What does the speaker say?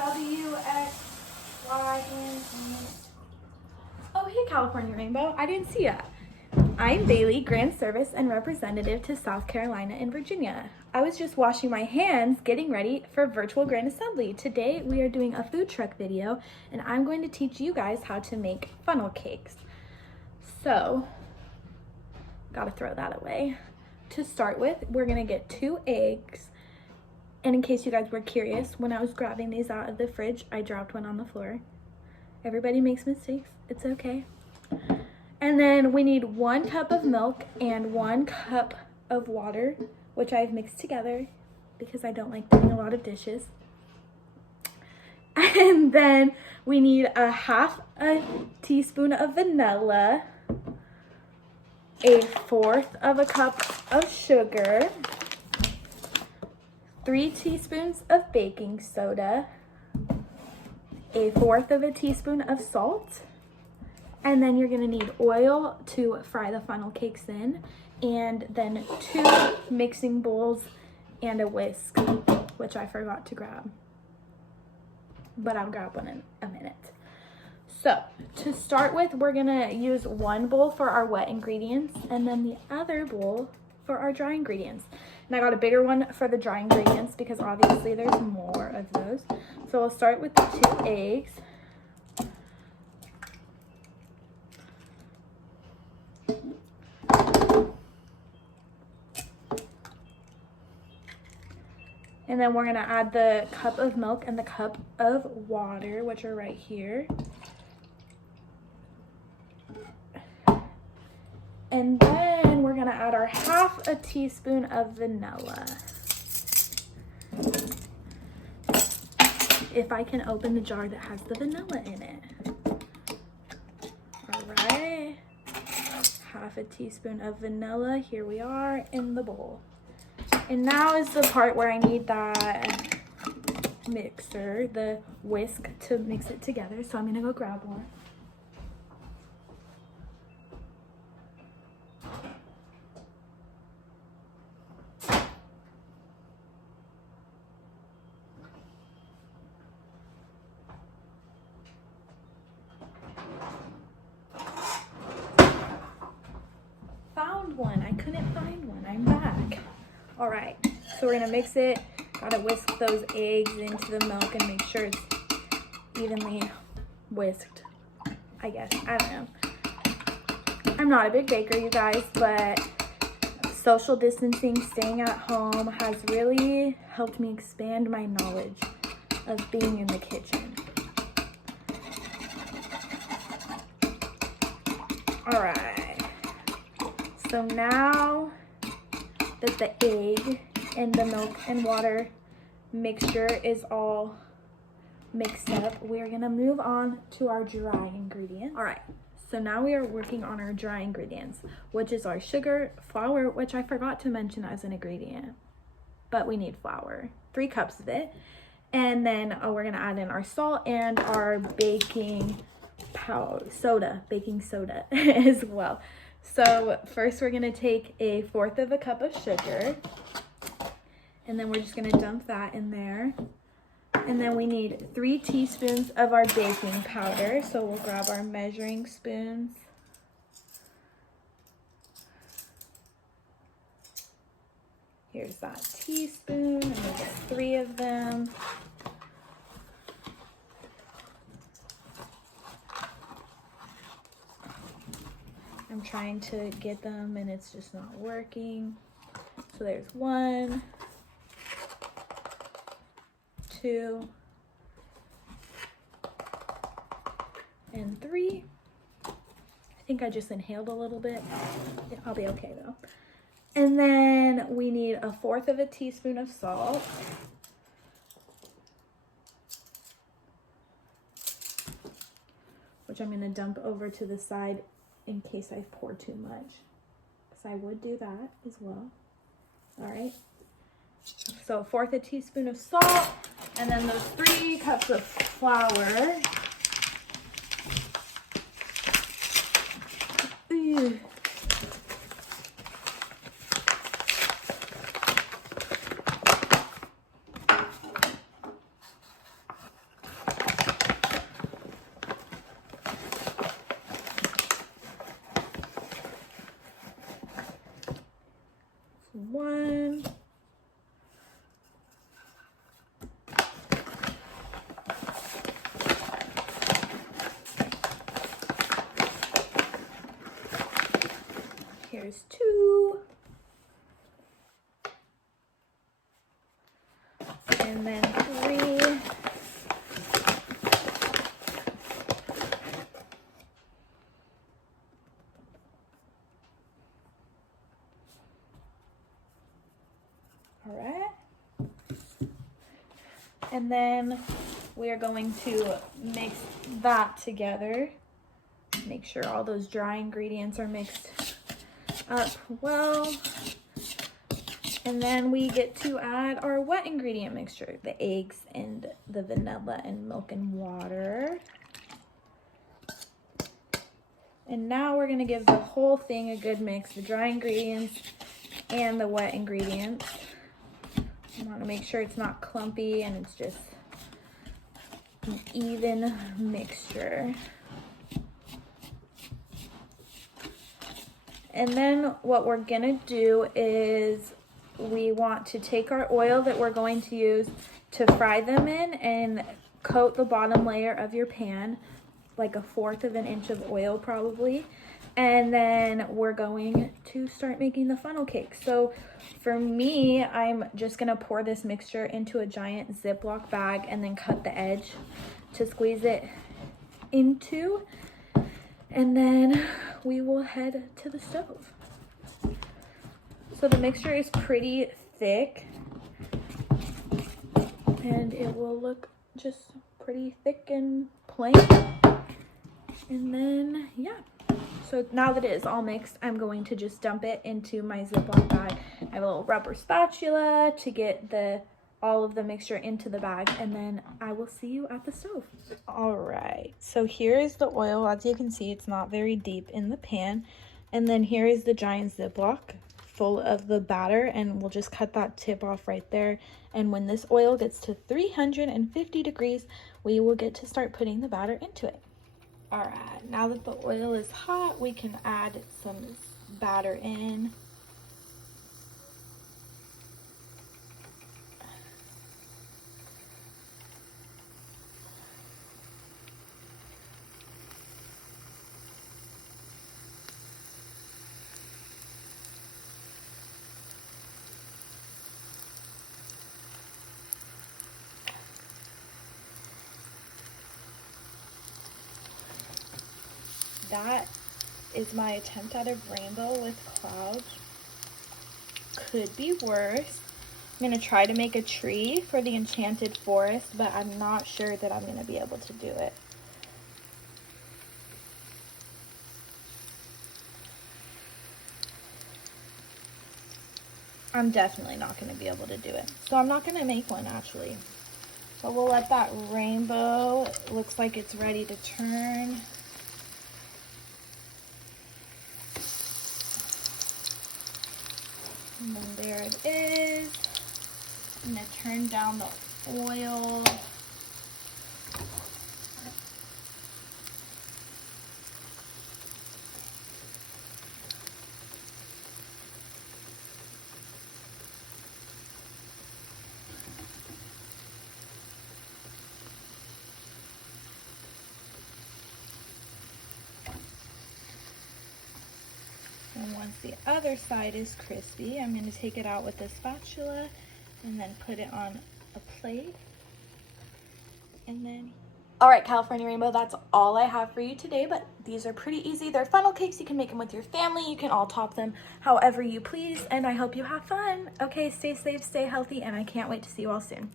W, X, Y, and Z. Oh, hey, California Rainbow. I didn't see ya. I'm Bailee, Grand Service and Representative to South Carolina and Virginia. I was just washing my hands, getting ready for Virtual Grand Assembly. Today, we are doing a food truck video, and I'm going to teach you guys how to make funnel cakes. So, gotta throw that away. To start with, we're gonna get 2 eggs. And in case you guys were curious, when I was grabbing these out of the fridge, I dropped one on the floor. Everybody makes mistakes, it's okay. And then we need 1 cup of milk and 1 cup of water, which I've mixed together because I don't like doing a lot of dishes. And then we need a half a teaspoon of vanilla, 1/4 of a cup of sugar, 3 teaspoons of baking soda, 1/4 of a teaspoon of salt, and then you're gonna need oil to fry the funnel cakes in, and then 2 mixing bowls and a whisk, which I forgot to grab, but I'll grab one in a minute. So to start with, we're gonna use 1 bowl for our wet ingredients and then the other bowl for our dry ingredients. And I got a bigger one for the dry ingredients because obviously there's more of those. So we'll start with the 2 eggs. And then we're gonna add the cup of milk and the cup of water, which are right here. And then we're gonna add our half a teaspoon of vanilla. If I can open the jar that has the vanilla in it. All right, half a teaspoon of vanilla, here we are in the bowl. And now is the part where I need that mixer, the whisk, to mix it together. So I'm gonna go grab one. Found one, I couldn't find one, I'm back. All right, so we're gonna mix it. Gotta whisk those eggs into the milk and make sure it's evenly whisked, I guess. I don't know. I'm not a big baker, you guys, but social distancing, staying at home has really helped me expand my knowledge of being in the kitchen. All right, so now that the egg and the milk and water mixture is all mixed up, we're gonna move on to our dry ingredients. All right, so now we are working on our dry ingredients, which is our sugar, flour, which I forgot to mention as an ingredient, but we need flour, 3 cups of it. And then we're gonna add in our salt and our baking soda as well. So first we're gonna take 1/4 of a cup of sugar, and then we're just gonna dump that in there. And then we need 3 teaspoons of our baking powder. So we'll grab our measuring spoons. Here's that teaspoon, and we'll get 3 of them. I'm trying to get them and it's just not working. So there's 1, 2, and 3. I think I just inhaled a little bit. I'll be okay though. And then we need 1/4 of a teaspoon of salt. Which I'm gonna dump over to the side in case I pour too much, because I would do that as well. All right, so 1/4 a teaspoon of salt, and then those 3 cups of flour. Ew. And then we are going to mix that together. Make sure all those dry ingredients are mixed up well. And then we get to add our wet ingredient mixture, the eggs and the vanilla and milk and water. And now we're gonna give the whole thing a good mix, the dry ingredients and the wet ingredients. I wanna make sure it's not clumpy and it's just an even mixture. And then what we're gonna do is we want to take our oil that we're going to use to fry them in and coat the bottom layer of your pan, like 1/4 of an inch of oil probably. And then we're going to start making the funnel cake. So for me, I'm just gonna pour this mixture into a giant Ziploc bag and then cut the edge to squeeze it into. And then we will head to the stove. So the mixture is pretty thick and it will look just pretty thick and plain. And then, yeah. So now that it is all mixed, I'm going to just dump it into my Ziploc bag. I have a little rubber spatula to get all of the mixture into the bag, and then I will see you at the stove. All right, so here is the oil. As you can see, it's not very deep in the pan. And then here is the giant Ziploc full of the batter, and we'll just cut that tip off right there. And when this oil gets to 350 degrees, we will get to start putting the batter into it. All right, now that the oil is hot, we can add some batter in. That is my attempt at a rainbow with clouds. Could be worse. I'm gonna try to make a tree for the enchanted forest, but I'm not sure that I'm gonna be able to do it. I'm definitely not gonna be able to do it. So I'm not gonna make one actually. So we'll let that rainbow, it looks like it's ready to turn. And then there it is. I'm gonna turn down the oil. And once the other side is crispy, I'm going to take it out with a spatula and then put it on a plate. And then, all right, California Rainbow, that's all I have for you today, but these are pretty easy. They're funnel cakes. You can make them with your family. You can all top them however you please, and I hope you have fun. Okay, stay safe, stay healthy, and I can't wait to see you all soon.